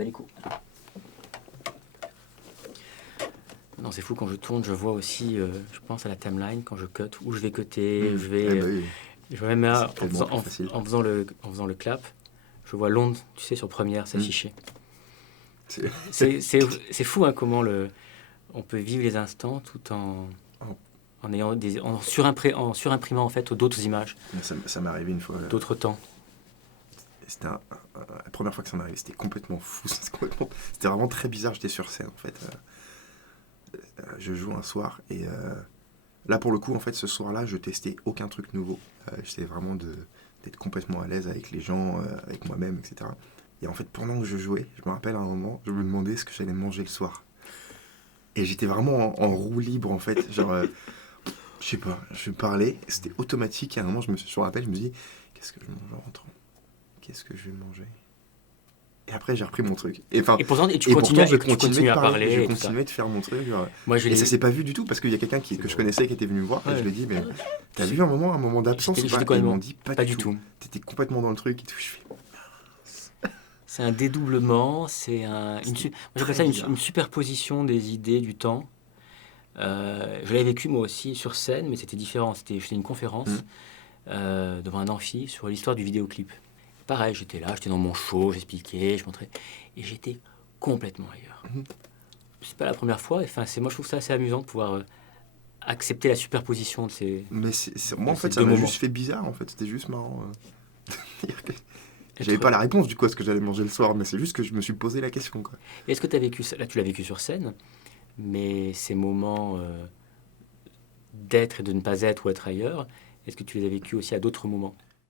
bel écho. Non, c'est fou, quand je tourne, je vois aussi, je pense à la timeline, quand je cut, où je vais cutter, Oui. je vois même là, C'est tellement plus facile. en faisant le clap, je vois l'onde, tu sais, sur Première s'afficher. C'est fou, hein, comment on peut vivre les instants tout en ayant en surimprimant en fait d'autres images, Ça m'est arrivé une fois. d'autres temps. C'était la première fois que ça m'est arrivé, c'était complètement fou. C'était vraiment très bizarre. J'étais sur scène en fait. Je joue un soir et là pour le coup en fait ce soir-là je testais aucun truc nouveau. J'essayais vraiment d'être complètement à l'aise avec les gens, avec moi-même, etc. Et en fait pendant que je jouais, je me rappelle à un moment, je me demandais ce que j'allais manger le soir. Et j'étais vraiment en roue libre en fait, genre je sais pas, je parlais, c'était automatique. Et à un moment je me rappelle, je me dis qu'est-ce que je mange en rentrant? Qu'est-ce que je vais manger? Et après, j'ai repris mon truc. Et pourtant, Je continuais de à parler, parler. je Et tout ça. continuais de faire mon truc. Moi, Et ça s'est pas vu du tout, parce qu'il y a quelqu'un que je connaissais qui était venu me voir, et je lui ai dit, mais t'as vu un moment d'absence ou pas? Et ils m'ont dit, pas du tout. T'étais complètement dans le truc et tout. Je fais, c'est un dédoublement, moi j'appelle ça une superposition des idées, du temps. Je l'avais vécu moi aussi sur scène, mais c'était différent. Je faisais une conférence devant un amphi sur l'histoire du vidéoclip. Pareil, j'étais là, j'étais dans mon show, j'expliquais, je montrais, et j'étais complètement ailleurs. C'est pas la première fois, enfin, moi je trouve ça assez amusant de pouvoir accepter la superposition de ces. Mais moi en fait, ça m'a juste fait bizarre en fait, c'était juste marrant. J'avais pas la réponse du coup à ce que j'allais manger le soir, mais c'est juste que je me suis posé la question, quoi. Est-ce que tu as vécu ça? Là, tu l'as vécu sur scène, mais ces moments d'être et de ne pas être ou être ailleurs, est-ce que tu les as vécus aussi à d'autres moments?